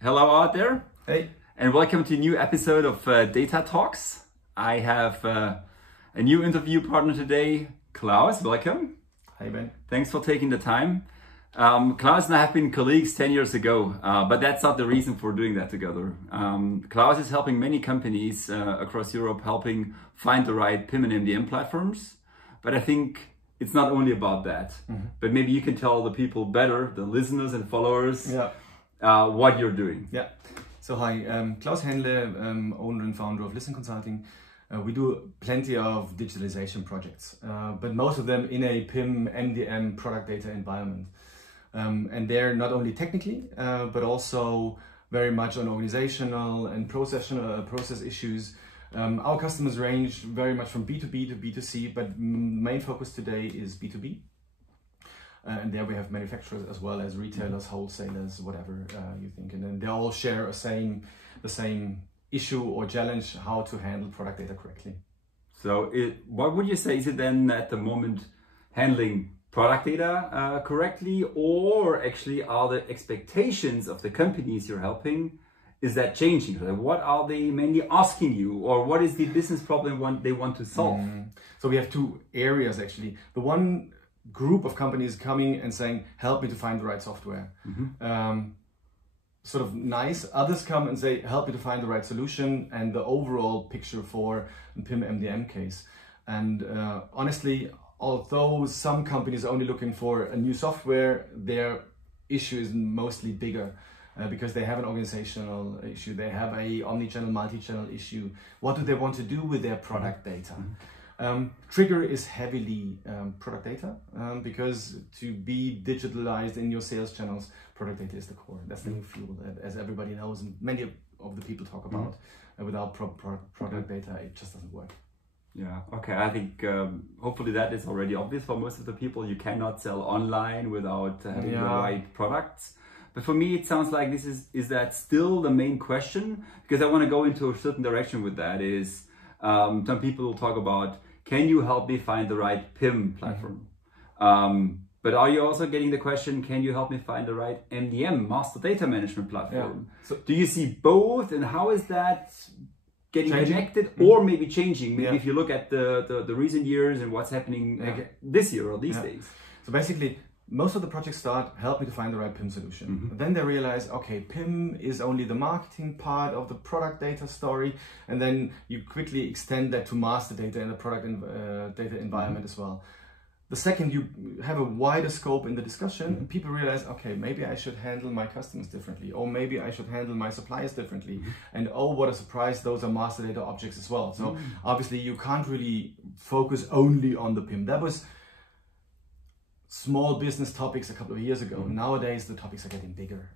Hello out there. Hey. And welcome to a new episode of Data Talks. I have a new interview partner today, Claus. Welcome. Hi, Ben. Thanks for taking the time. Claus and I have been colleagues 10 years ago, but that's not the reason for doing that together. Claus is helping many companies across Europe, helping find the right PIM and MDM platforms. But I think it's not only about that, but maybe you can tell the people better, the listeners and followers, what you're doing. Yeah. So hi, Claus Hänle, owner and founder of Listen Consulting. We do plenty of digitalization projects, but most of them in a PIM, MDM product data environment. And they're not only technically, but also very much on organizational and process issues. Our customers range very much from B2B to B2C, but main focus today is B2B. And there we have manufacturers as well as retailers, wholesalers, whatever you think. And then they all share the same issue or challenge, how to handle product data correctly. So what would you say, is it then at the moment handling product data correctly, or actually are the expectations of the companies you're helping, is that changing? What are they mainly asking you, or what is the business problem they want to solve? So we have two areas actually. The one group of companies coming and saying, help me to find the right software. Sort of nice. Others come and say, help me to find the right solution and the overall picture for the PIM MDM case. And honestly, although some companies are only looking for a new software, their issue is mostly bigger. Because they have an organizational issue, they have a omni-channel, multi-channel issue. What do they want to do with their product data? Trigger is heavily product data, because to be digitalized in your sales channels, product data is the core. That's the new fuel, as everybody knows, and many of the people talk about. Without product data, it just doesn't work. Yeah, okay, I think hopefully that is already obvious for most of the people. You cannot sell online without having the right products. But for me, it sounds like this is that still the main question? Because I want to go into a certain direction with that. Is some people will talk about, can you help me find the right PIM platform? But are you also getting the question, can you help me find the right MDM, master data management platform? So do you see both, and how is that getting connected or maybe changing? Maybe if you look at the recent years and what's happening this year or these days. So basically, most of the projects start, help me to find the right PIM solution. Then they realize, okay, PIM is only the marketing part of the product data story. And then you quickly extend that to master data in the product data environment as well. The second you have a wider scope in the discussion, people realize, okay, maybe I should handle my customers differently, or maybe I should handle my suppliers differently. And oh, what a surprise, those are master data objects as well. So obviously you can't really focus only on the PIM. That was small business topics a couple of years ago. Nowadays the topics are getting bigger,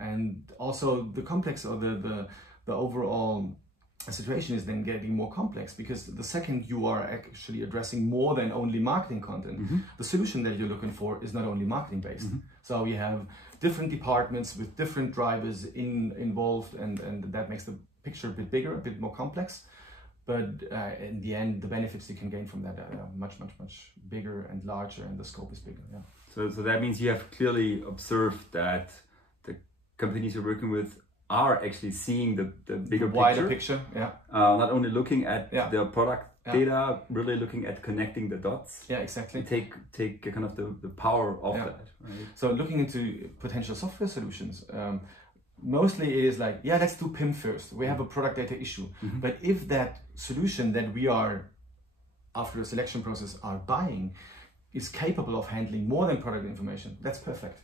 and also the complex or the overall situation is then getting more complex, because the second you are actually addressing more than only marketing content, the solution that you're looking for is not only marketing based. So you have different departments with different drivers involved, and that makes the picture a bit bigger, a bit more complex. But in the end, the benefits you can gain from that are much bigger and larger, and the scope is bigger. Yeah. So that means you have clearly observed that the companies you're working with are actually seeing the bigger wider picture. Not only looking at the product data, really looking at connecting the dots. Yeah, exactly. Take kind of the power of that. Right? So looking into potential software solutions. Mostly it is like, let's do PIM first. We have a product data issue. But if that solution that we are, after a selection process, are buying is capable of handling more than product information, that's perfect.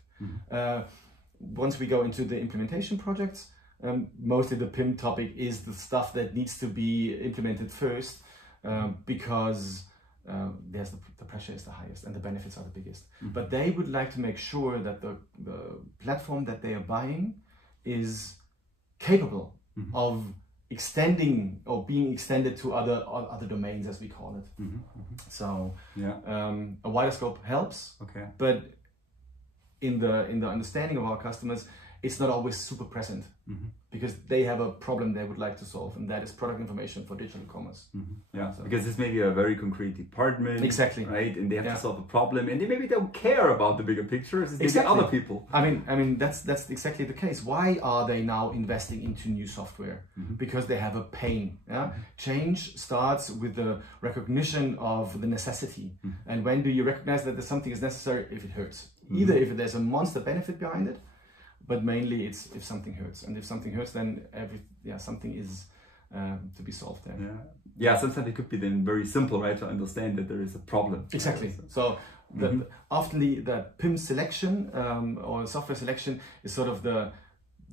Once we go into the implementation projects, mostly the PIM topic is the stuff that needs to be implemented first, because the pressure is the highest and the benefits are the biggest. But they would like to make sure that the platform that they are buying is capable of extending or being extended to other domains, as we call it. So a wider scope helps, but in the understanding of our customers, it's not always super present, because they have a problem they would like to solve, and that is product information for digital commerce. Yeah, so, because it's maybe a very concrete department, exactly, right? And they have to solve a problem, and they maybe don't care about the bigger picture. It's exactly other people. I mean that's exactly the case. Why are they now investing into new software? Because they have a pain. Yeah, change starts with the recognition of the necessity. And when do you recognize that something is necessary? If it hurts, either if there's a monster benefit behind it, but mainly it's if something hurts, and if something hurts, then something is to be solved there. Yeah, sometimes it could be then very simple, right, to understand that there is a problem. Exactly. So often the PIM selection or software selection is sort of the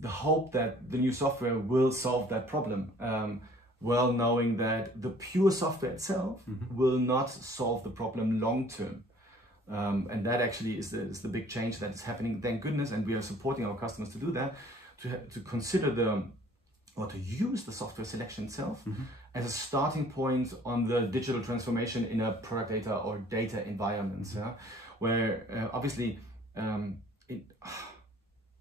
hope that the new software will solve that problem, well knowing that the pure software itself will not solve the problem long term. And that actually is the big change that is happening, thank goodness, and we are supporting our customers to do that, to consider to use the software selection itself as a starting point on the digital transformation in a product data or data environment, where obviously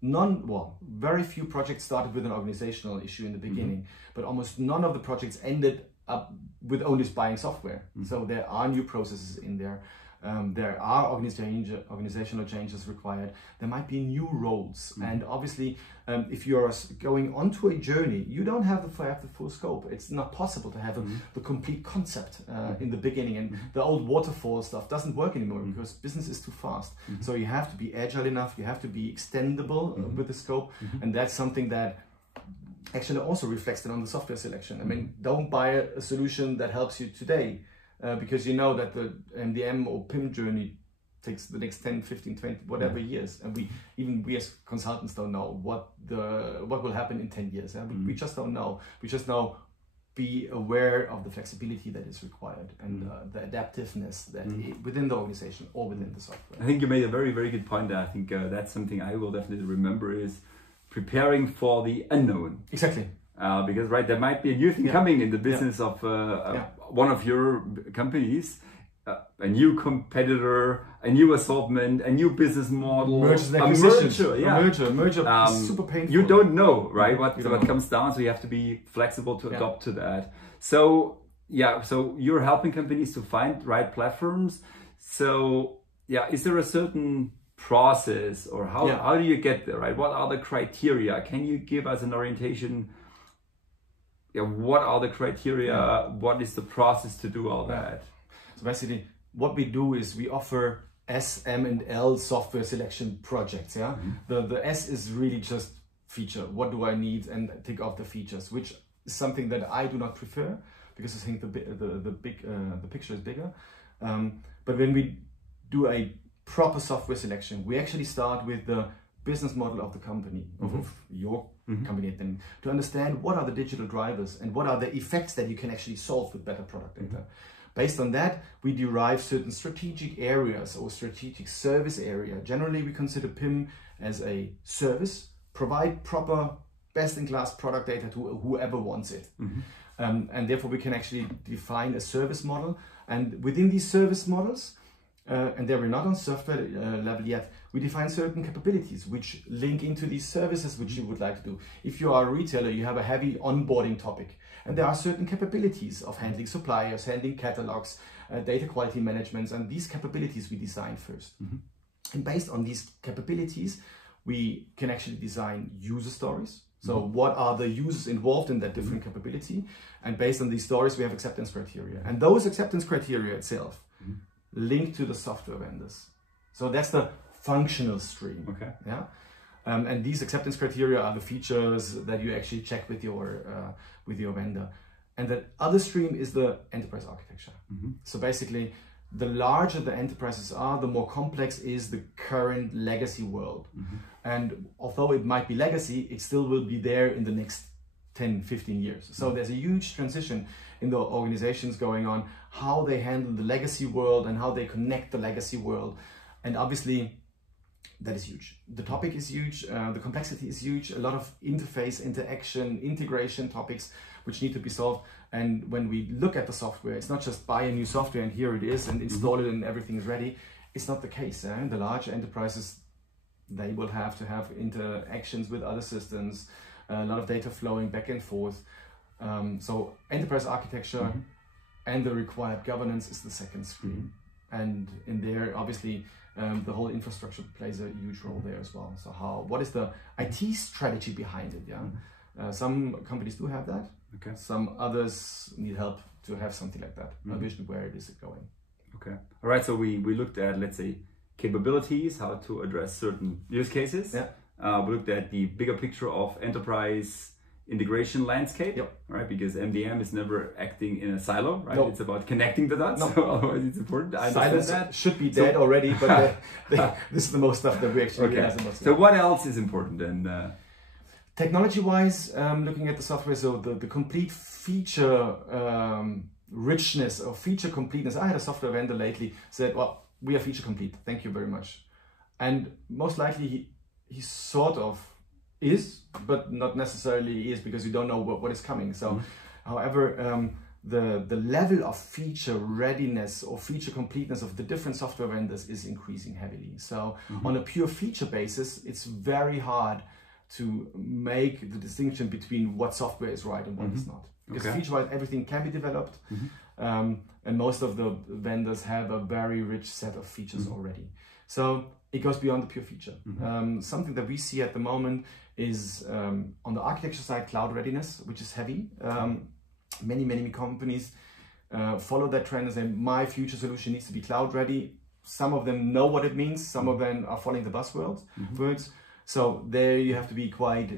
very few projects started with an organizational issue in the beginning, but almost none of the projects ended up with only buying software. So there are new processes in there. There are organizational changes required. There might be new roles. And obviously, if you're going onto a journey, you don't have the full scope. It's not possible to have the complete concept in the beginning. And the old waterfall stuff doesn't work anymore because business is too fast. So you have to be agile enough. You have to be extendable with the scope. And that's something that actually also reflects on the software selection. I mean, don't buy a solution that helps you today. Because you know that the MDM or PIM journey takes the next 10, 15, 20, whatever years. And we as consultants don't know what will happen in 10 years. We just don't know. We just know, be aware of the flexibility that is required and the adaptiveness that within the organization or within the software. I think you made a very, very good point. I think that's something I will definitely remember, is preparing for the unknown. Exactly. Because there might be a new thing coming in the business of one of your companies, a new competitor, a new assortment, a new business model, merger is super painful. You don't know, right, what comes down, so you have to be flexible to adopt to that. So so you're helping companies to find right platforms. So is there a certain process, or how do you get there, right? What are the criteria? Can you give us an orientation? What are the criteria? What is the process to do all that? So basically, what we do is we offer S, M, and L software selection projects. The S is really just feature. What do I need? And tick off the features, which is something that I do not prefer, because I think the picture is bigger. But when we do a proper software selection, we actually start with the business model of the company, of your company, then to understand what are the digital drivers and what are the effects that you can actually solve with better product data. Based on that, we derive certain strategic areas or strategic service area. Generally, we consider PIM as a service, provide proper best-in-class product data to whoever wants it. And therefore, we can actually define a service model. And within these service models, and there we're not on software level yet, we define certain capabilities which link into these services which you would like to do. If you are a retailer, you have a heavy onboarding topic, and there are certain capabilities of handling suppliers, handling catalogs, data quality management, and these capabilities we design first. And based on these capabilities, we can actually design user stories. So what are the users involved in that different capability? And based on these stories, we have acceptance criteria. And those acceptance criteria itself link to the software vendors. So that's the functional stream. And these acceptance criteria are the features that you actually check with your vendor. And the other stream is the enterprise architecture. So basically, the larger the enterprises are, the more complex is the current legacy world. And although it might be legacy, it still will be there in the next 10, 15 years. So there's a huge transition in the organizations going on, how they handle the legacy world and how they connect the legacy world. And obviously, that is huge. The topic is huge, the complexity is huge, a lot of interface, interaction, integration topics which need to be solved. And when we look at the software, it's not just buy a new software and here it is and install it and everything is ready. It's not the case. The larger enterprises, They will have to have interactions with other systems, a lot of data flowing back and forth. So enterprise architecture and the required governance is the second stream. And in there, obviously, the whole infrastructure plays a huge role there as well. So what is the IT strategy behind it? Yeah, some companies do have that. Okay. Some others need help to have something like that. A vision, where it is going. Okay. All right. So we looked at, let's say, capabilities, how to address certain use cases. Yeah. We looked at the bigger picture of enterprise integration landscape, yep. right? Because MDM is never acting in a silo, right? Nope. It's about connecting the dots. Nope. So otherwise, it's important. I understand that should be dead already, but this is the most stuff that we actually realize about. So what else is important then? Technology-wise, looking at the software, so the complete feature richness or feature completeness. I had a software vendor lately said, "Well, we are feature complete. Thank you very much," and most likely he sort of is, but not necessarily is, because you don't know what is coming. So, however, the level of feature readiness or feature completeness of the different software vendors is increasing heavily. So, on a pure feature basis, it's very hard to make the distinction between what software is right and what is not. Because feature-wise, everything can be developed, and most of the vendors have a very rich set of features already. So it goes beyond the pure feature. Something that we see at the moment is on the architecture side, cloud readiness, which is heavy. Many companies follow that trend and say, my future solution needs to be cloud ready. Some of them know what it means. Some of them are following the buzzwords. So there you have to be quite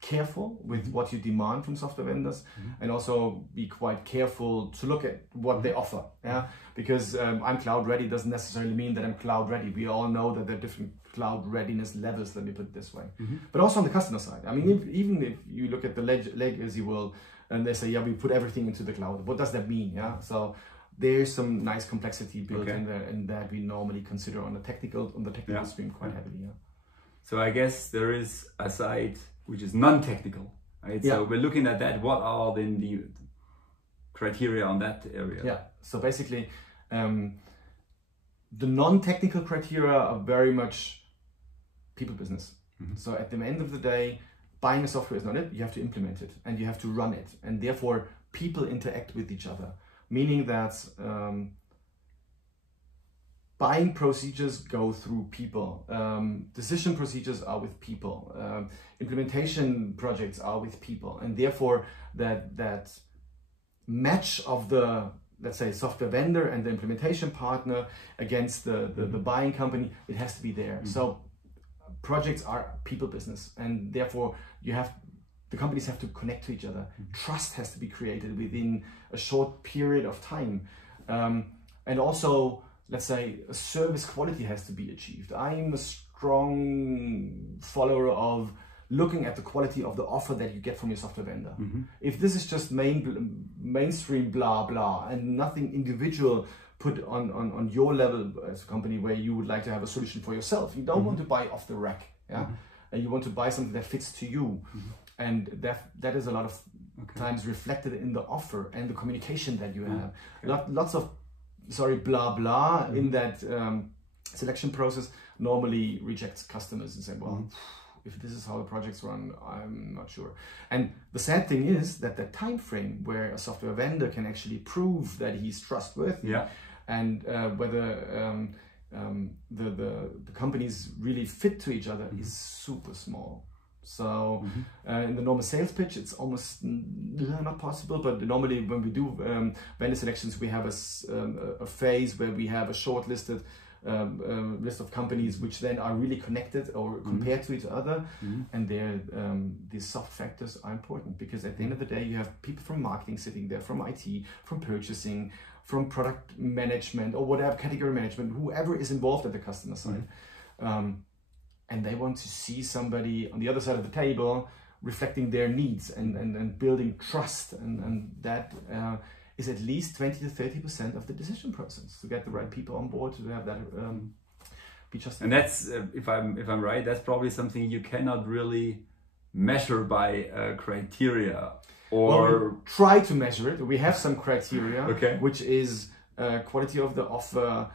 careful with what you demand from software vendors, and also be quite careful to look at what they offer. Yeah, because I'm cloud ready doesn't necessarily mean that I'm cloud ready. We all know that there are different cloud readiness levels, let me put it this way. But also on the customer side, I mean, even if you look at the legacy world and they say, yeah, we put everything into the cloud, what does that mean? Yeah, so there's some nice complexity built in there, and that we normally consider on the technical stream quite heavily. Yeah. So I guess there is a side which is non-technical, right? Yeah. So we're looking at that. What are then the criteria on that area? Yeah. So basically, the non-technical criteria are very much people business. So at the end of the day, buying a software is not it. You have to implement it and you have to run it, and therefore people interact with each other. Meaning that buying procedures go through people, decision procedures are with people, implementation projects are with people, and therefore that match of the, let's say, software vendor and the implementation partner against the buying company, it has to be there. So projects are people business, and therefore the companies have to connect to each other. Trust has to be created within a short period of time. And also, let's say, a service quality has to be achieved. I'm a strong follower of looking at the quality of the offer that you get from your software vendor. If this is just mainstream blah blah and nothing individual put on your level as a company where you would like to have a solution for yourself, you don't want to buy off the rack, and you want to buy something that fits to you, and that is a lot of times reflected in the offer and the communication that you have. Lots of blah blah in that selection process normally rejects customers and say, well, if this is how the projects run, I'm not sure. And the sad thing is that the time frame where a software vendor can actually prove that he's trustworthy, and whether the companies really fit to each other is super small. So in the normal sales pitch, it's almost not possible. But normally when we do vendor selections, we have a phase where we have a shortlisted list of companies which then are really connected or compared to each other. And there, these soft factors are important, because at the end of the day, you have people from marketing sitting there, from IT, from purchasing, from product management or whatever, category management, whoever is involved at the customer side. And they want to see somebody on the other side of the table reflecting their needs and building trust. And that is at least 20 to 30% of the decision process, to get the right people on board, to have that be just. And that's, if I'm right, that's probably something you cannot really measure by criteria. Or well, we try to measure it. We have some criteria, which is quality of the offer,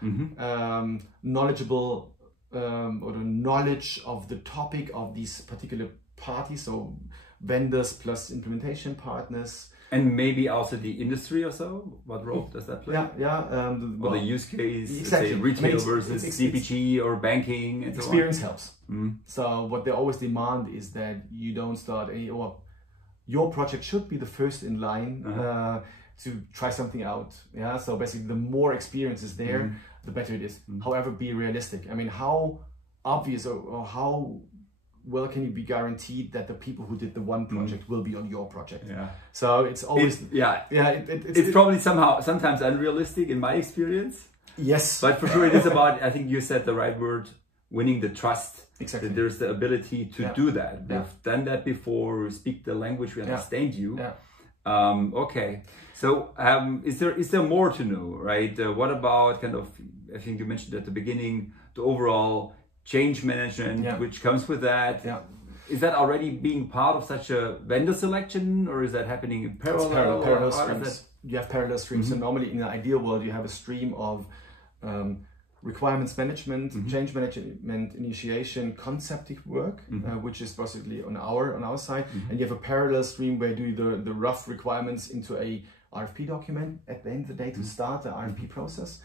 knowledgeable or the knowledge of the topic of these particular parties, so vendors plus implementation partners. And maybe also the industry or so? What role does that play? Or the use case, exactly. say retail versus CPG or banking and experience so on? helps. So what they always demand is that you don't start or your project should be the first in line to try something out. Yeah. So basically the more experience is there, the better it is. However, be realistic. I mean, how obvious or how well can you be guaranteed that the people who did the one project will be on your project? Yeah. So it's always it's probably sometimes unrealistic in my experience. Yes. But for sure it is about, I think you said the right word, winning the trust. Exactly. That there's the ability to do that. Yeah. We've done that before. We speak the language. We understand you. Yeah. Okay. So is there more to know, right? What about kind of? I think you mentioned at the beginning the overall change management, which comes with that. Yeah. Is that already being part of such a vendor selection, or is that happening in parallel? Parallel streams. You have parallel streams. So normally in an ideal world, you have a stream of requirements management, change management, initiation, concepting work, which is possibly on our side, and you have a parallel stream where you do the rough requirements into a RFP document at the end of the day to start the RFP process.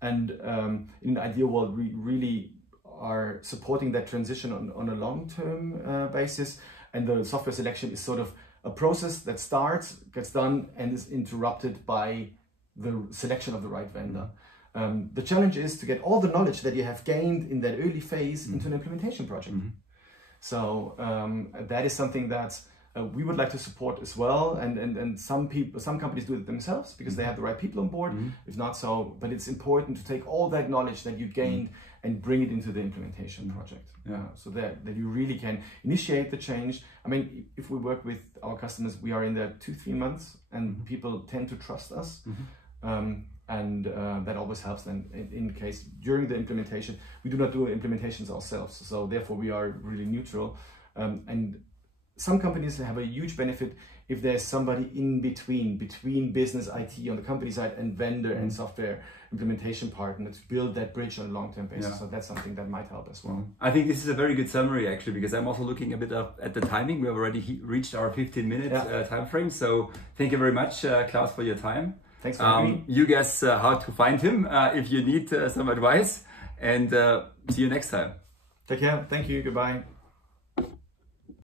And in an ideal world, we really are supporting that transition on a long-term basis, and the software selection is sort of a process that starts, gets done, and is interrupted by the selection of the right vendor. The challenge is to get all the knowledge that you have gained in that early phase into an implementation project. So that is something that we would like to support as well, and some companies do it themselves because they have the right people on board. If not so, but it's important to take all that knowledge that you gained and bring it into the implementation project. So that you really can initiate the change. I mean, if we work with our customers, we are in there 2-3 months, and people tend to trust us. And that always helps then in case during the implementation. We do not do implementations ourselves, so therefore we are really neutral. And some companies have a huge benefit if there's somebody in between business IT on the company side and vendor and software implementation partner to build that bridge on a long-term basis. So that's something that might help as well. I think this is a very good summary actually, because I'm also looking a bit at the timing. We have already reached our 15-minute time frame. So thank you very much, Claus, for your time. Thanks for having me. You guess how to find him if you need some advice, and see you next time. Take care. Thank you. Goodbye.